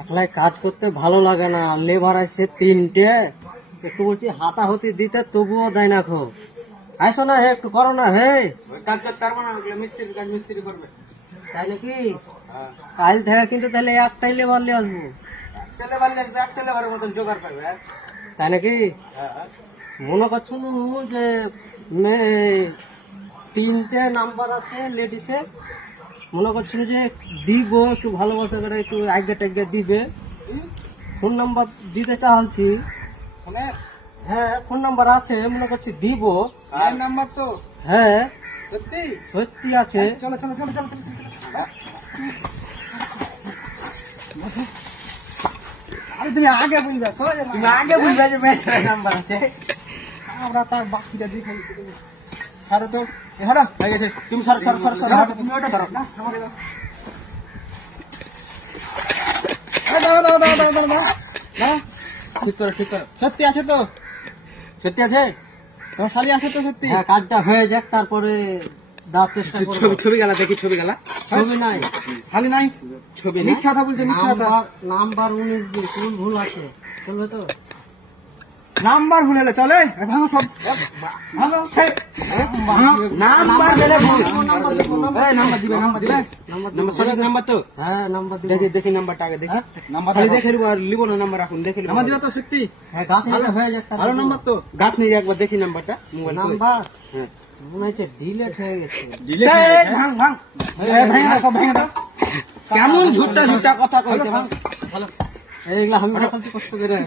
একলাই কাজ করতে ভালো লাগে না, লেবার আসছে 3টে, একটু বলছি হাতাহতি দিতে তবুও দেয় না খো। আইসো না হে, একটু করো না হে। কাজ করতে পারবো না, মিস্ত্রির কাজ মিস্ত্রি করবে। তাই নাকি? কাল থেকে কিন্তু তাহলে একটাই লেবার নিয়ে আসবো। তেলে বাড়লে এক তেলে বাড়ির মতন জোগাড় করবে। তাই নাকি? মনে করছো যে 3টে নাম্বার আছে লেডিসে, মনে করছিল যে দিব একটু ভালোবাসা করে একটু আগে টাগে দিবে, ফোন নাম্বার দিতে চাচ্ছি। হ্যাঁ ফোন নাম্বার আছে, মনে করছি দিব। আর নাম্বার তো হ্যাঁ সত্যি সত্যি আছে। চলো চলো চলো চলো চলো আরে তুমি আগে বলবে, তুমি আগে বলবে যে ম্যাচের নাম্বার আছে, আমরা তার বাকিটা দেখে ছাড়ো তো। হারা হয়ে গেছে, তুমি সর সর সর সর, তুমি ওটা সরো না আমাকে দাও। দাও দাও দাও দাও দাও দাও, ঠিক করো ঠিক করো। সত্যি আছে তো? সত্যি আছে? তোমার শালি আছে তো সত্যি? হ্যাঁ কাজটা হয়ে যাক, তারপরে দেওয়ার চেষ্টা করবো। ছবি ছবি গেলা দেখি, ছবি গেলা। ছবি নাই, শালি নাই, ছবি মিথ্যা কথা বলছে, মিথ্যা কথা। নাম্বার 19 দিন কোন ভুল আছে, চলবে তো? নাম্বার ভুল হলে চলে? ভাঙো সব, ভাঙো। নাম্বার গেলে ভুল। নাম্বার দিবে, নাম্বার দিবে। নাম্বার সঠিক নাম্বার তো? হ্যাঁ নাম্বার দিব। দেখি দেখি নাম্বারটা আগে দেখি। নাম্বার দেখে লিবো না, নাম্বার রাখুন দেখে নাম্বার দিবা তো সত্যি? হ্যাঁ গাছ নিলে হয়ে যাক। ভালো নাম্বার তো? গাছ নিয়ে একবার দেখি নাম্বারটা মোবাইল। নাম্বার হ্যাঁ মনে হচ্ছে ডিলেট হয়ে গেছে। ভাঙ ভাঙ, ভেঙে সব ভেঙে দাও। কেমন ঝুটটা ঝুটটা কথা কইতে ভাঙ। এইগুলা আমি বলছি কষ্ট করে।